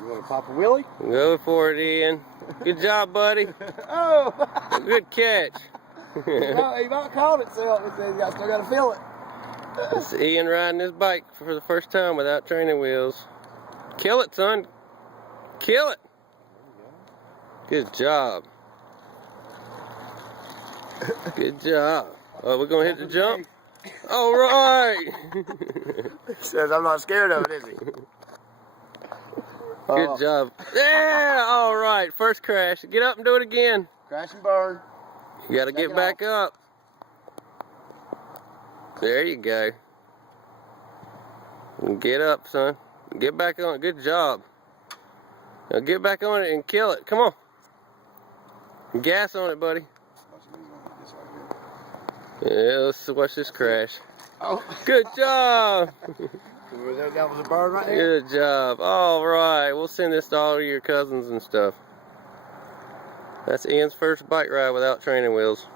You want to pop a wheelie? Go for it, Ian. Good job, buddy. Oh! Good catch. he might caught itself. He says, I still got to feel it. It's Ian riding his bike for the first time without training wheels. Kill it, son. Kill it. Good job. Good job. Oh, we're going to hit the jump? All right. He says, I'm not scared of it, is he? Good job. Yeah, all right. First crash. Get up and do it again. Crash and burn. You got to get back up. There you go. Get up, son. Get back on it. Good job. Now get back on it and kill it. Come on. Gas on it, buddy. Yeah, let's watch this crash. Oh. Good job. That was a bird right there? Good job. All right. We'll send this to all your cousins and stuff. That's Ian's first bike ride without training wheels.